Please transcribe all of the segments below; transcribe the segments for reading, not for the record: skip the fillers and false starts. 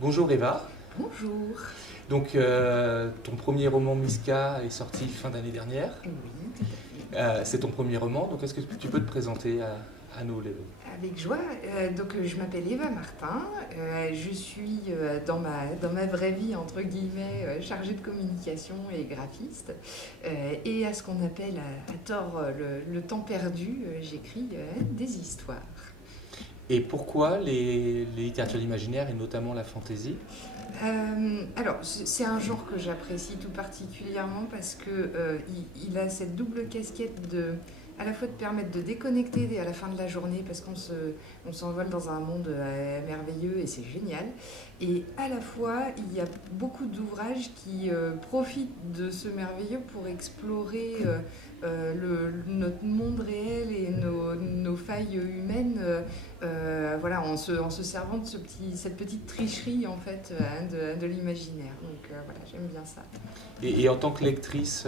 Bonjour Eva. Bonjour. Donc ton premier roman Miska est sorti fin d'année dernière. Oui, tout à fait. C'est ton premier roman, donc est-ce que tu peux te présenter à nous Avec joie. Je m'appelle Eva Martin. Je suis dans ma vraie vie, entre guillemets, chargée de communication et graphiste. Et à ce qu'on appelle à tort le temps perdu, j'écris des histoires. Et pourquoi les littératures d'imaginaire et notamment la fantaisie? Alors, c'est un genre que j'apprécie tout particulièrement parce que il a cette double casquette à la fois de permettre de déconnecter à la fin de la journée parce on s'envole dans un monde merveilleux et c'est génial. Et à la fois, il y a beaucoup d'ouvrages qui profitent de ce merveilleux pour explorer notre monde réel et nos failles humaines. Voilà, en se servant de cette petite tricherie en fait de l'imaginaire. Donc voilà, j'aime bien ça. Et en tant que lectrice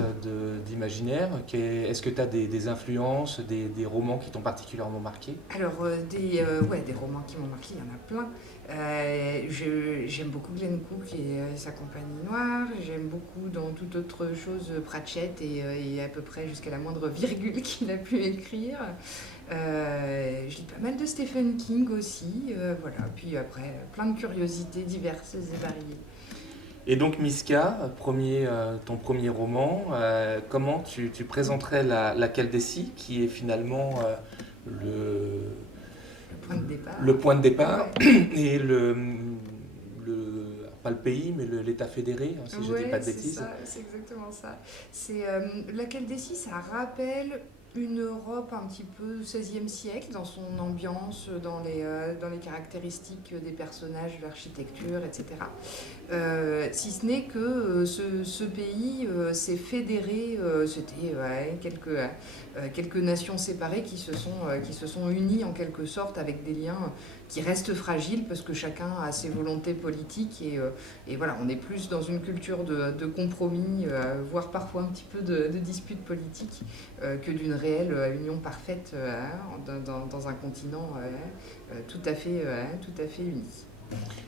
d'imaginaire, est-ce que tu as des influences, des romans qui t'ont particulièrement marqué? Alors ouais, des romans qui m'ont marqué, il y en a plein. J'aime beaucoup Glenn Cook et sa compagnie noire. J'aime beaucoup dans toute autre chose Pratchett et à peu près jusqu'à la moindre virgule qu'il a pu écrire. Je lis pas mal de Stephen King aussi. Voilà. Puis après, plein de curiosités diverses et variées. Et donc Miska, ton premier roman, comment tu présenterais la Calvétie, qui est finalement Le point de départ. le point de départ Ouais. et pas le pays, mais l'État fédéré, hein, si je ne dis pas Ouais, de c'est bêtises. ça, c'est exactement ça. La Calvétie, ça rappelle une Europe un petit peu 16e siècle dans son ambiance, dans les caractéristiques des personnages, de l'architecture, etc. Si ce n'est que ce pays s'est fédéré, c'était quelques nations séparées qui se sont unies en quelque sorte avec des liens qui restent fragiles parce que chacun a ses volontés politiques et voilà, on est plus dans une culture de compromis, voire parfois un petit peu de disputes politiques que d'une réelle union parfaite dans un continent tout à fait uni.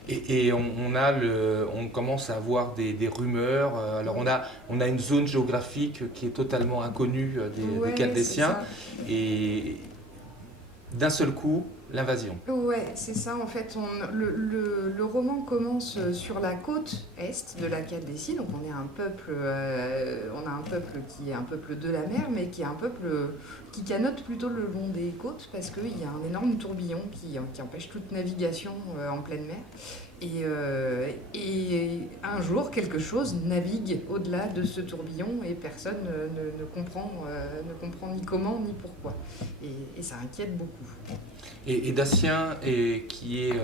Et on commence à avoir des rumeurs. Alors on a une zone géographique qui est totalement inconnue des Ouais, c'est Chaldéciens. ça. Et d'un seul coup, l'invasion. Ouais, c'est ça. En fait, le roman commence sur la côte est de la Calvétie. Donc, on a un peuple qui est un peuple de la mer, mais qui est un peuple qui canote plutôt le long des côtes parce qu'il y a un énorme tourbillon qui empêche toute navigation en pleine mer. Et un jour, quelque chose navigue au-delà de ce tourbillon et personne ne comprend ni comment ni pourquoi. Et ça inquiète beaucoup. Et Daciens, qui est,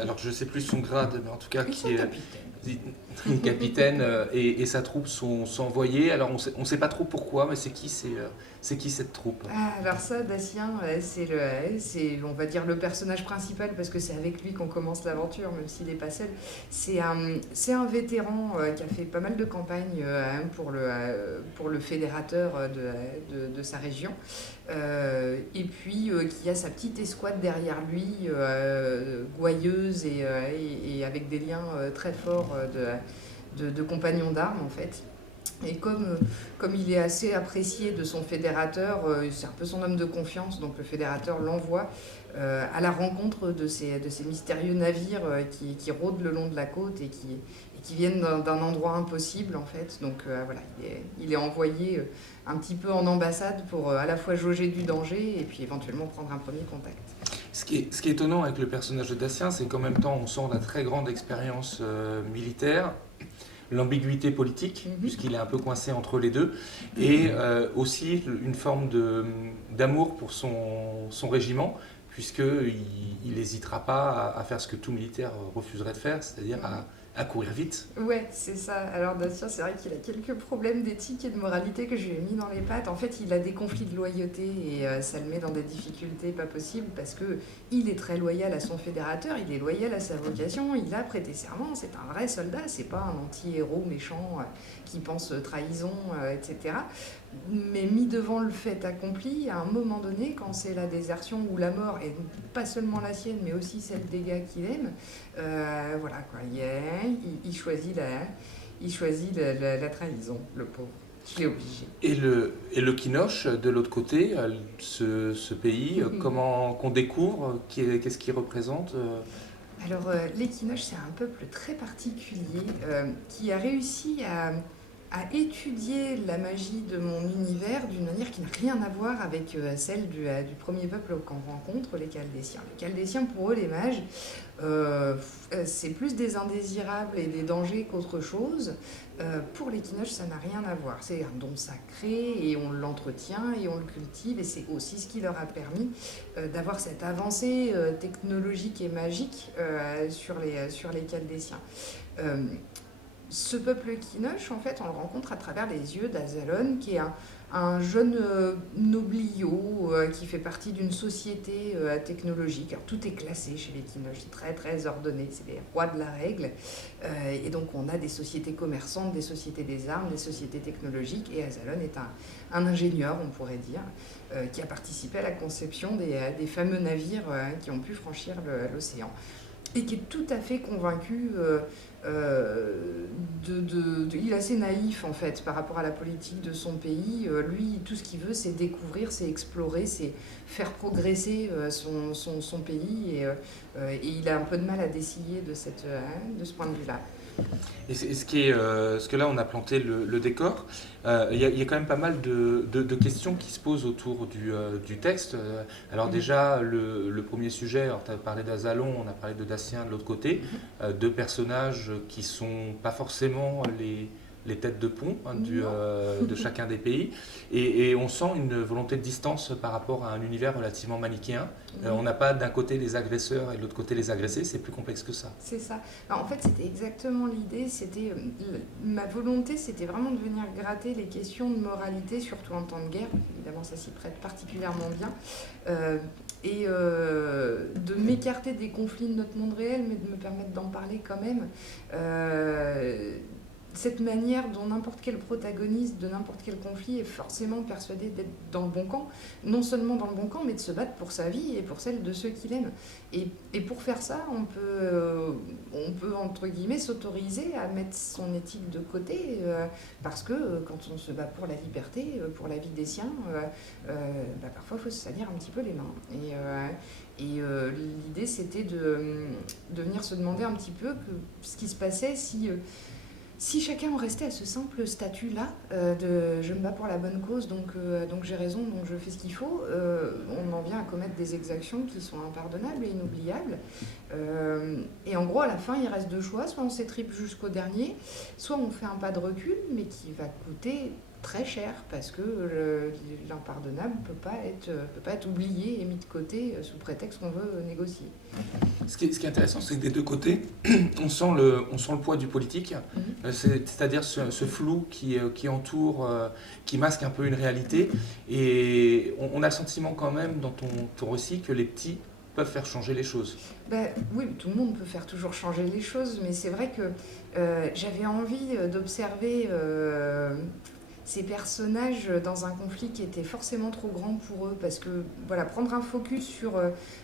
alors je ne sais plus son grade, mais en tout cas Ils qui sont est capitaines. capitaine, et sa troupe sont envoyés. Alors on ne sait pas trop pourquoi, mais c'est qui cette troupe? Ah, alors ça, Dacian, on va dire, le personnage principal parce que c'est avec lui qu'on commence l'aventure, même s'il n'est pas seul. C'est un vétéran qui a fait pas mal de campagnes pour le fédérateur de sa région. Et puis qui a sa petite escouade derrière lui, gouailleuse et avec des liens très forts de compagnons d'armes en fait. Et comme il est assez apprécié de son fédérateur, c'est un peu son homme de confiance, donc le fédérateur l'envoie à la rencontre de ces mystérieux navires qui rôdent le long de la côte et qui viennent d'un endroit impossible en fait. Donc voilà, il est envoyé un petit peu en ambassade pour à la fois jauger du danger et puis éventuellement prendre un premier contact. Ce qui est étonnant avec le personnage de Daciens, c'est qu'en même temps on sent la très grande expérience militaire, l'ambiguïté politique, Mhm. puisqu'il est un peu coincé entre les deux, et aussi une forme d'amour pour son régiment, puisqu'il n'hésitera pas à faire ce que tout militaire refuserait de faire, c'est-à-dire à courir vite. Ouais, c'est ça. Alors Dacia, c'est vrai qu'il a quelques problèmes d'éthique et de moralité que je lui ai mis dans les pattes. En fait, il a des conflits de loyauté et ça le met dans des difficultés pas possibles parce que il est très loyal à son fédérateur, il est loyal à sa vocation, il a prêté serment, c'est un vrai soldat, c'est pas un anti-héros méchant qui pense trahison, etc. mais mis devant le fait accompli, à un moment donné, quand c'est la désertion ou la mort, et pas seulement la sienne, mais aussi celle des gars qu'il aime, voilà quoi, il choisit la trahison, le pauvre. Il est obligé. Et le Kinoche, de l'autre côté, ce pays, comment qu'on découvre, qu'est-ce qu'il représente Alors, les Kinoches, c'est un peuple très particulier qui a réussi à étudier la magie de mon univers d'une manière qui n'a rien à voir avec celle du premier peuple qu'on rencontre, les Chaldéciens. Les Chaldéciens, pour eux, les mages, c'est plus des indésirables et des dangers qu'autre chose. Pour les Kinoches, ça n'a rien à voir. C'est un don sacré et on l'entretient et on le cultive, et c'est aussi ce qui leur a permis d'avoir cette avancée technologique et magique sur les Chaldéciens. Ce peuple Kinoche, en fait, on le rencontre à travers les yeux d'Azalon, qui est un jeune nobliau qui fait partie d'une société technologique. Alors, tout est classé chez les Kinoches, c'est très très ordonné, c'est les rois de la règle. Et donc on a des sociétés commerçantes, des sociétés des armes, des sociétés technologiques, et Azalon est un ingénieur, on pourrait dire, qui a participé à la conception des fameux navires qui ont pu franchir l'océan. Et qui est tout à fait convaincu il est assez naïf en fait par rapport à la politique de son pays. Lui, tout ce qu'il veut, c'est découvrir, c'est explorer, c'est faire progresser son pays, et il a un peu de mal à décider de ce point de vue-là. Et ce que là, on a planté le décor. Il y a quand même pas mal de questions qui se posent autour du texte. Alors déjà, le premier sujet, tu as parlé d'Azalon, on a parlé de Dacian de l'autre côté, deux personnages qui sont pas forcément les têtes de pont de chacun des pays. Et on sent une volonté de distance par rapport à un univers relativement manichéen. On n'a pas d'un côté les agresseurs et de l'autre côté les agressés, c'est plus complexe que ça. C'est ça. Alors, en fait, c'était exactement l'idée. Ma volonté, c'était vraiment de venir gratter les questions de moralité, surtout en temps de guerre. Évidemment, ça s'y prête particulièrement bien. Et de m'écarter des conflits de notre monde réel, mais de me permettre d'en parler quand même. Cette manière dont n'importe quel protagoniste de n'importe quel conflit est forcément persuadé d'être dans le bon camp, non seulement dans le bon camp, mais de se battre pour sa vie et pour celle de ceux qu'il aime. Et pour faire ça, on peut entre guillemets s'autoriser à mettre son éthique de côté, parce que quand on se bat pour la liberté, pour la vie des siens, parfois il faut se salir un petit peu les mains. Et l'idée, c'était de venir se demander un petit peu ce qui se passait si chacun en restait à ce simple statut-là, de je me bats pour la bonne cause, donc j'ai raison, donc je fais ce qu'il faut, on en vient à commettre des exactions qui sont impardonnables et inoubliables. Et en gros, à la fin, il reste deux choix, soit on s'étripe jusqu'au dernier, soit on fait un pas de recul, mais qui va coûter très cher, parce que l'impardonnable ne peut pas être oublié et mis de côté sous prétexte qu'on veut négocier. Ce qui est intéressant, c'est que des deux côtés, on sent le poids du politique, c'est-à-dire ce flou qui entoure, qui masque un peu une réalité, et on a le sentiment quand même dans ton récit que les petits peuvent faire changer les choses. Oui, tout le monde peut faire toujours changer les choses, mais c'est vrai que j'avais envie d'observer ces personnages dans un conflit qui était forcément trop grand pour eux, parce que voilà, prendre un focus sur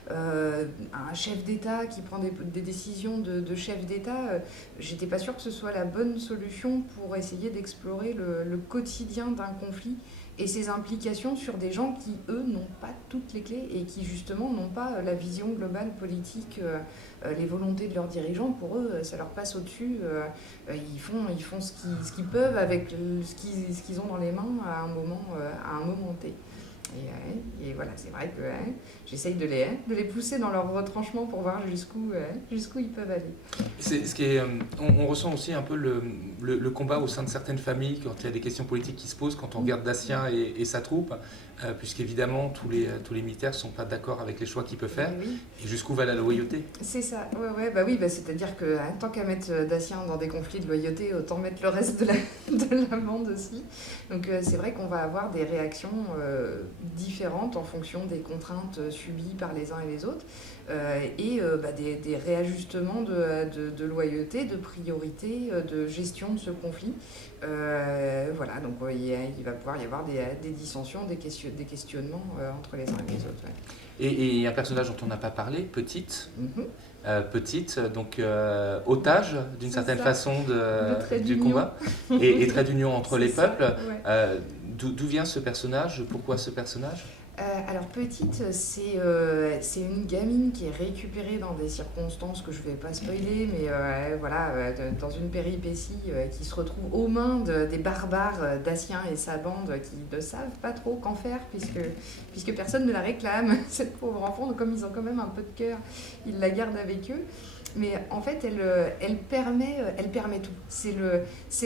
un chef d'État qui prend des décisions de chef d'État, j'étais pas sûre que ce soit la bonne solution pour essayer d'explorer le quotidien d'un conflit et ses implications sur des gens qui, eux, n'ont pas toutes les clés et qui, justement, n'ont pas la vision globale politique, les volontés de leurs dirigeants. Pour eux, ça leur passe au-dessus. Ils font ce qu'ils peuvent avec ce qu'ils ont dans les mains à un moment T. Et voilà, c'est vrai que j'essaye de les pousser dans leur retranchement pour voir jusqu'où ils peuvent aller. On ressent aussi un peu le combat au sein de certaines familles quand il y a des questions politiques qui se posent, quand on regarde Dacian et sa troupe, puisqu'évidemment tous les militaires ne sont pas d'accord avec les choix qu'il peut faire, oui. Et jusqu'où va la loyauté. C'est ça, c'est-à-dire que tant qu'à mettre Dacian dans des conflits de loyauté, autant mettre le reste de la bande aussi. Donc c'est vrai qu'on va avoir des réactions différentes en fonction des contraintes subies par les uns et les autres, des réajustements de loyauté, de priorité, de gestion de ce conflit. Voilà, donc il va pouvoir y avoir des dissensions, des questionnements entre les uns et les autres. Ouais. Et un personnage dont on n'a pas parlé, Petite. Mm-hmm. Petite, donc otage d'une certaine façon du combat et trait d'union entre les peuples. Ouais. D'où vient ce personnage? Pourquoi ce personnage? Alors Petite, c'est une gamine qui est récupérée dans des circonstances que je ne vais pas spoiler, mais dans une péripétie qui se retrouve aux mains des barbares Daciens et sa bande qui ne savent pas trop qu'en faire puisque personne ne la réclame, cette pauvre enfant. Donc comme ils ont quand même un peu de cœur, ils la gardent avec eux. Mais en fait, elle permet tout. C'est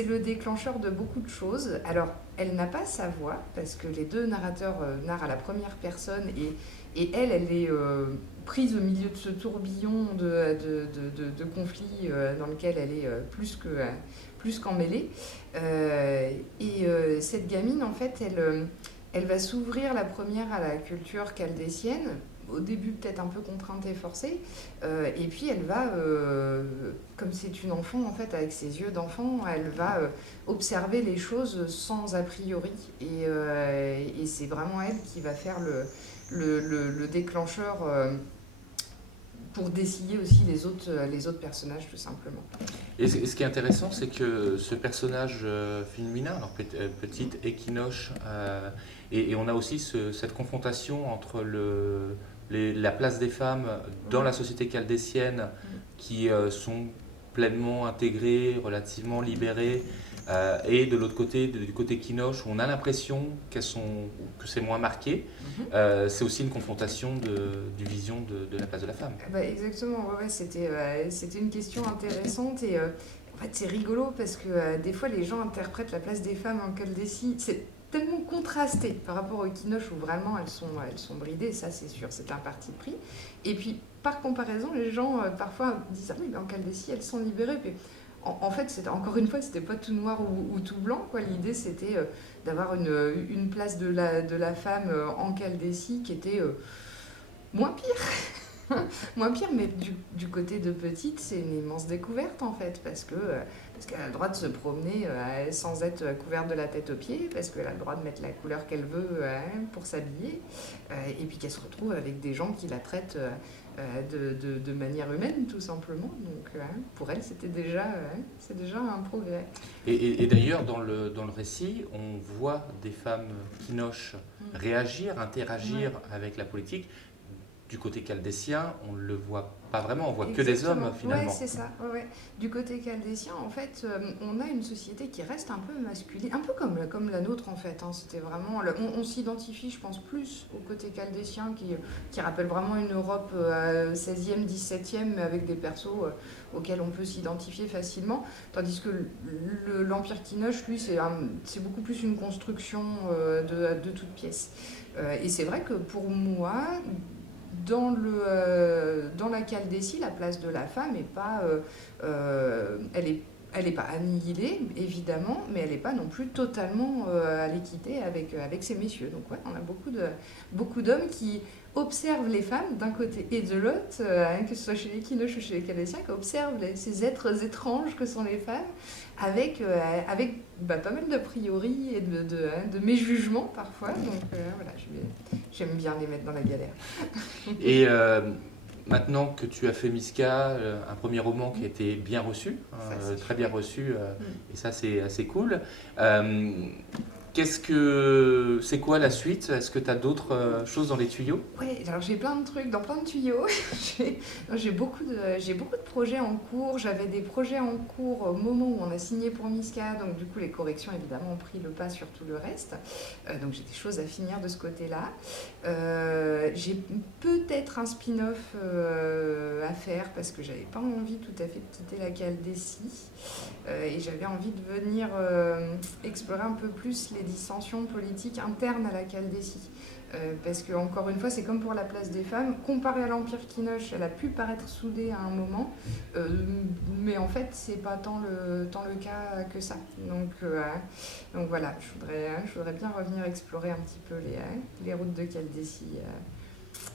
le déclencheur de beaucoup de choses. Alors, elle n'a pas sa voix, parce que les deux narrateurs narrent à la première personne, et elle est prise au milieu de ce tourbillon de conflits dans lequel elle est plus qu'emmêlée. Cette gamine, en fait, elle va s'ouvrir la première à la culture chaldécienne, au début peut-être un peu contrainte et forcée, et puis elle va, comme c'est une enfant en fait avec ses yeux d'enfant, elle va observer les choses sans a priori, et c'est vraiment elle qui va faire le déclencheur pour dessiller aussi les autres personnages tout simplement. Et ce qui est intéressant, c'est que ce personnage féminin, alors Petite, Équinoche, et on a aussi cette confrontation entre la place des femmes dans la société chaldécienne qui sont pleinement intégrées, relativement libérées, et de l'autre côté, du côté Kinoche, où on a l'impression que c'est moins marqué. C'est aussi une confrontation du vision de la place de la femme. Exactement, c'était une question intéressante et en fait c'est rigolo parce que des fois les gens interprètent la place des femmes en Chaldécie. C'est tellement contrasté par rapport aux Kinoche où vraiment elles sont bridées, ça c'est sûr, c'est un parti pris. Et puis par comparaison, les gens parfois disent oui, mais en Chaldécie elles sont libérées. Puis, en fait, encore une fois, c'était pas tout noir ou tout blanc, quoi. L'idée, c'était d'avoir une place de la femme en Chaldécie qui était moins pire. Moins pire, mais du côté de Petite, c'est une immense découverte, en fait, parce qu'elle a le droit de se promener sans être couverte de la tête aux pieds, parce qu'elle a le droit de mettre la couleur qu'elle veut pour s'habiller, et puis qu'elle se retrouve avec des gens qui la traitent de manière humaine, tout simplement. Donc pour elle, c'est déjà un progrès. Et d'ailleurs, dans le récit, on voit des femmes Kinoche réagir, interagir avec la politique. Du côté chaldécien, on ne le voit pas vraiment, on voit que des hommes finalement. Oui, c'est ça. Ouais. Du côté chaldécien, en fait, on a une société qui reste un peu masculine, un peu comme la nôtre en fait. Hein. C'était vraiment, on s'identifie, je pense, plus au côté chaldécien qui rappelle vraiment une Europe 16e, 17e, mais avec des persos auxquels on peut s'identifier facilement. Tandis que l'Empire Kinoche, lui, c'est beaucoup plus une construction de toutes pièces. Et c'est vrai que pour moi, dans la Chaldécie, la place de la femme n'est pas, elle est pas annihilée, évidemment, mais elle n'est pas non plus totalement à l'équité avec ces messieurs. Donc ouais, on a beaucoup d'hommes qui observent les femmes d'un côté et de l'autre, que ce soit chez les Kinoche ou chez les Chaldéciens, qui observent ces êtres étranges que sont les femmes, avec pas mal d'a priori et de méjugements parfois. Donc voilà, j'aime bien les mettre dans la galère. Et maintenant que tu as fait Miska, un premier roman qui a été bien reçu, très bien reçu, et ça c'est assez cool. C'est quoi la suite? Est-ce que tu as d'autres choses dans les tuyaux? Oui, alors j'ai plein de trucs dans plein de tuyaux. j'ai beaucoup de projets en cours. J'avais des projets en cours au moment où on a signé pour Miska, donc du coup les corrections évidemment ont pris le pas sur tout le reste. Donc j'ai des choses à finir de ce côté-là. J'ai peut-être un spin-off à faire parce que j'avais pas envie tout à fait de quitter la Chaldécie et j'avais envie de venir explorer un peu plus les dissensions politiques internes à la Chaldécie. Parce que, encore une fois, c'est comme pour la place des femmes. Comparé à l'Empire Kinoche, elle a pu paraître soudée à un moment, mais en fait, c'est pas tant le cas que ça. Donc voilà, je voudrais bien revenir explorer un petit peu les routes de Caldécie.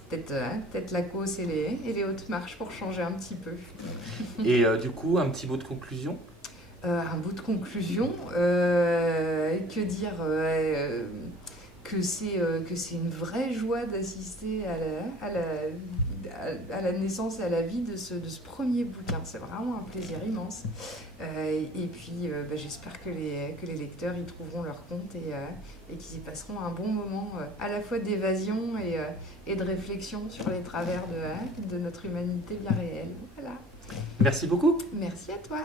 Peut-être la Causse et les hautes marches pour changer un petit peu. Et du coup, un petit mot de conclusion? Un bout de conclusion, que dire que c'est une vraie joie d'assister à la naissance et à la vie de ce premier bouquin. C'est vraiment un plaisir immense. Et puis, j'espère que les lecteurs y trouveront leur compte et qu'ils y passeront un bon moment à la fois d'évasion et de réflexion sur les travers de notre humanité bien réelle. Voilà. Merci beaucoup. Merci à toi.